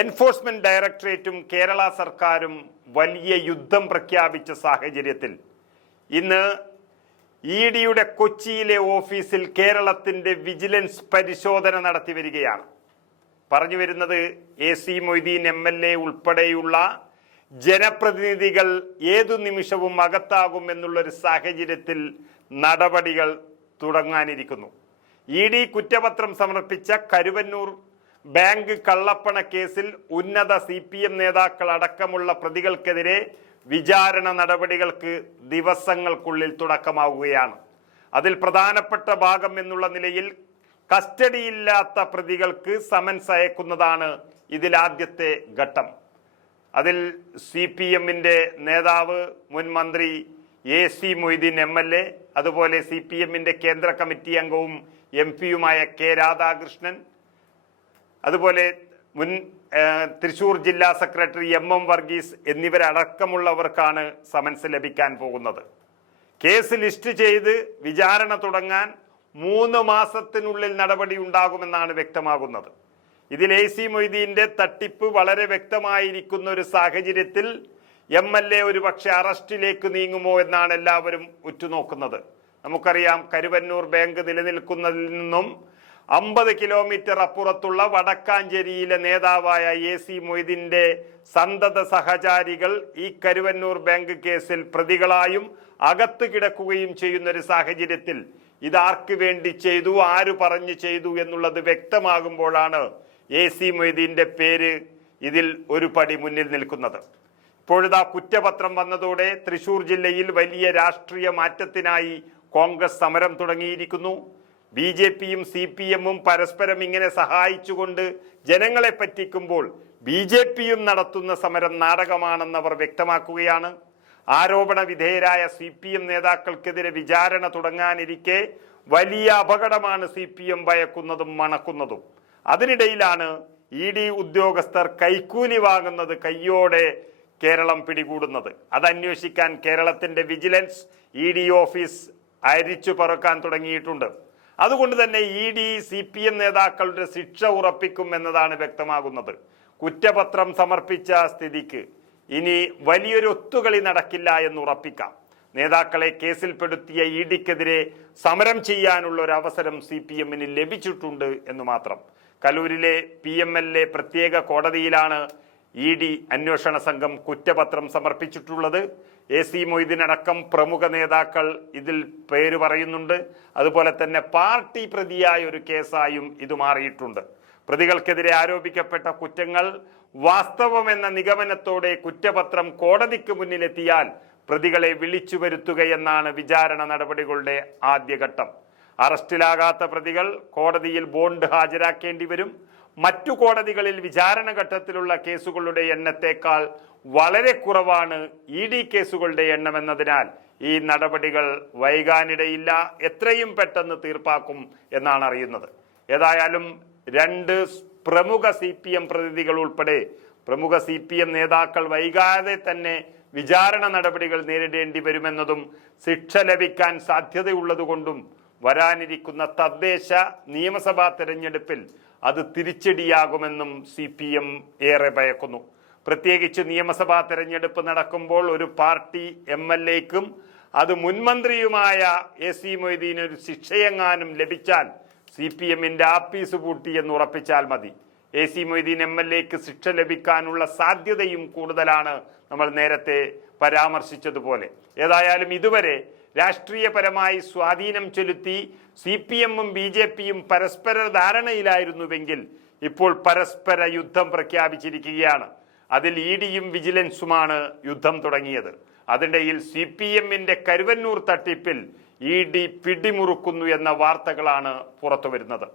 Enforcement ഡയറക്ടറേറ്റും Kerala സർക്കാരും വലിയ യുദ്ധം പ്രഖ്യാപിച്ച സാഹചര്യത്തിൽ ഇന്ന് ഇഡിയുടെ കൊച്ചിയിലെ ഓഫീസിൽ കേരളത്തിന്റെ വിജിലൻസ് പരിശോധന നടത്തി വരികയാണ്. പറഞ്ഞു വരുന്നത് AC മൊയ്തീൻ MLA ഉൾപ്പെടെയുള്ള ജനപ്രതിനിധികൾ ഏതു നിമിഷവും അകത്താകുമെന്നുള്ളൊരു സാഹചര്യത്തിൽ നടപടികൾ തുടങ്ങാനിരിക്കുന്നു. ED കുറ്റപത്രം സമർപ്പിച്ച കരുവന്നൂർ ബാങ്ക് കള്ളപ്പണ കേസിൽ ഉന്നത CPM നേതാക്കൾ അടക്കമുള്ള പ്രതികൾക്കെതിരെ വിചാരണ നടപടികൾക്ക് ദിവസങ്ങൾക്കുള്ളിൽ തുടക്കമാവുകയാണ്. അതിൽ പ്രധാനപ്പെട്ട ഭാഗം എന്നുള്ള നിലയിൽ കസ്റ്റഡിയില്ലാത്ത പ്രതികൾക്ക് സമൻസ് അയക്കുന്നതാണ് ഇതിലാദ്യത്തെ ഘട്ടം. അതിൽ CPMന്റെ നേതാവ് മുൻ മന്ത്രി AC മൊയ്തീൻ MLA, അതുപോലെ CPMന്റെ കേന്ദ്ര കമ്മിറ്റി അംഗവും MP-യുമായ K രാധാകൃഷ്ണൻ, അതുപോലെ മുൻ തൃശൂർ ജില്ലാ സെക്രട്ടറി MM വർഗീസ് എന്നിവരടക്കമുള്ളവർക്കാണ് സമൻസ് ലഭിക്കാൻ പോകുന്നത്. കേസ് ലിസ്റ്റ് ചെയ്ത് വിചാരണ തുടങ്ങാൻ 3 മാസത്തിനുള്ളിൽ നടപടി ഉണ്ടാകുമെന്നാണ് വ്യക്തമാകുന്നത്. ഇതിൽ AC മൊയ്തീന്റെ തട്ടിപ്പ് വളരെ വ്യക്തമായിരിക്കുന്ന ഒരു സാഹചര്യത്തിൽ MLA ഒരുപക്ഷെ അറസ്റ്റിലേക്ക് നീങ്ങുമോ എന്നാണ് എല്ലാവരും ഉറ്റുനോക്കുന്നത്. നമുക്കറിയാം, കരുവന്നൂർ ബാങ്ക് നിലനിൽക്കുന്നതിൽ നിന്നും 50 കിലോമീറ്റർ അപ്പുറത്തുള്ള വടക്കാഞ്ചേരിയിലെ നേതാവായ AC മൊയ്തീന്റെ സന്തത സഹചാരികൾ ഈ കരുവന്നൂർ ബാങ്ക് കേസിൽ പ്രതികളായും അകത്ത് കിടക്കുകയും ചെയ്യുന്ന ഒരു സാഹചര്യത്തിൽ ഇതാർക്ക് വേണ്ടി ചെയ്തു, ആര് പറഞ്ഞു ചെയ്തു എന്നുള്ളത് വ്യക്തമാകുമ്പോഴാണ് AC മൊയ്തീന്റെ പേര് ഇതിൽ ഒരു പടി മുന്നിൽ നിൽക്കുന്നത്. ഇപ്പോഴിതാ കുറ്റപത്രം വന്നതോടെ തൃശൂർ ജില്ലയിൽ വലിയ രാഷ്ട്രീയ മാറ്റത്തിനായി കോൺഗ്രസ് സമരം തുടങ്ങിയിരിക്കുന്നു. BJPയും CPMും പരസ്പരം ഇങ്ങനെ സഹായിച്ചുകൊണ്ട് ജനങ്ങളെ പറ്റിക്കുമ്പോൾ BJPയും നടത്തുന്ന സമരം നാടകമാണെന്നവർ വ്യക്തമാക്കുകയാണ്. ആരോപണ വിധേയരായ CPM നേതാക്കൾക്കെതിരെ വിചാരണ തുടങ്ങാനിരിക്കെ വലിയ അപകടമാണ് CPM ഭയക്കുന്നതും മണക്കുന്നതും. അതിനിടയിലാണ് ED ഉദ്യോഗസ്ഥർ കൈക്കൂലി വാങ്ങുന്നത് കയ്യോടെ കേരളം പിടികൂടുന്നത്. അതന്വേഷിക്കാൻ കേരളത്തിന്റെ വിജിലൻസ് ED ഓഫീസ് അരിച്ചു പറക്കാൻ തുടങ്ങിയിട്ടുണ്ട്. അതുകൊണ്ട് തന്നെ ED CPM നേതാക്കളുടെ ശിക്ഷ ഉറപ്പിക്കും എന്നതാണ് വ്യക്തമാകുന്നത്. കുറ്റപത്രം സമർപ്പിച്ച സ്ഥിതിക്ക് ഇനി വലിയൊരു ഒത്തുകളി നടക്കില്ല എന്ന് ഉറപ്പിക്കാം. നേതാക്കളെ കേസിൽപ്പെടുത്തിയ EDക്കെതിരെ സമരം ചെയ്യാനുള്ള ഒരു അവസരം CPMന് ലഭിച്ചിട്ടുണ്ട് എന്ന് മാത്രം. കലൂരിലെ PMLA പ്രത്യേക കോടതിയിലാണ് ED അന്വേഷണ സംഘം കുറ്റപത്രം സമർപ്പിച്ചിട്ടുള്ളത്. AC മൊയ്തീൻ അടക്കം പ്രമുഖ നേതാക്കൾ ഇതിൽ പേര് പറയുന്നുണ്ട്. അതുപോലെ തന്നെ പാർട്ടി പ്രതിയായ ഒരു കേസായും ഇത് മാറിയിട്ടുണ്ട്. പ്രതികൾക്കെതിരെ ആരോപിക്കപ്പെട്ട കുറ്റങ്ങൾ വാസ്തവമെന്ന നിഗമനത്തോടെ കുറ്റപത്രം കോടതിക്ക് മുന്നിലെത്തിയാൽ പ്രതികളെ വിളിച്ചു വരുത്തുകയെന്നാണ് വിചാരണ നടപടികളുടെ ആദ്യഘട്ടം. അറസ്റ്റിലാകാത്ത പ്രതികൾ കോടതിയിൽ ബോണ്ട് ഹാജരാക്കേണ്ടി വരും. മറ്റു കോടതികളിൽ വിചാരണ ഘട്ടത്തിലുള്ള കേസുകളുടെ എണ്ണത്തേക്കാൾ വളരെ കുറവാണ് ED കേസുകളുടെ എണ്ണമെന്നതിനാൽ ഈ നടപടികൾ വൈകാനിടയില്ല, എത്രയും പെട്ടെന്ന് തീർപ്പാക്കും എന്നാണ് അറിയുന്നത്. ഏതായാലും 2 പ്രമുഖ CPM പ്രതിനിധികൾ ഉൾപ്പെടെ പ്രമുഖ CPM നേതാക്കൾ വൈകാതെ തന്നെ വിചാരണ നടപടികൾ നേരിടേണ്ടി വരുമെന്നതും ശിക്ഷ ലഭിക്കാൻ സാധ്യതയുള്ളതുകൊണ്ടും വരാനിരിക്കുന്ന തദ്ദേശ നിയമസഭാ തെരഞ്ഞെടുപ്പിൽ അത് തിരിച്ചടിയാകുമെന്നും CPM ഏറെ ഭയക്കുന്നു. പ്രത്യേകിച്ച് നിയമസഭാ തെരഞ്ഞെടുപ്പ് നടക്കുമ്പോൾ ഒരു പാർട്ടി MLAക്കും അത് മുൻമന്ത്രിയുമായ AC മൊയ്തീന് ഒരു ശിക്ഷയെങ്ങാനും ലഭിച്ചാൽ CPMന്റെ ആപ്പീസ് പൂട്ടി എന്ന് ഉറപ്പിച്ചാൽ മതി. AC മൊയ്തീൻ MLAക്ക് ശിക്ഷ ലഭിക്കാനുള്ള സാധ്യതയും കൂടുതലാണ്, നമ്മൾ നേരത്തെ പരാമർശിച്ചതുപോലെ. ഏതായാലും ഇതുവരെ രാഷ്ട്രീയപരമായി സ്വാധീനം ചെലുത്തി CPMും BJPയും പരസ്പര ധാരണയിലായിരുന്നുവെങ്കിൽ ഇപ്പോൾ പരസ്പര യുദ്ധം പ്രഖ്യാപിച്ചിരിക്കുകയാണ്. അതിൽ EDയും വിജിലൻസുമാണ് യുദ്ധം തുടങ്ങിയത്. അതിനിടയിൽ CPMന്റെ കരുവന്നൂർ തട്ടിപ്പിൽ ED പിടിമുറുക്കുന്നു എന്ന വാർത്തകളാണ് പുറത്തു വരുന്നത്.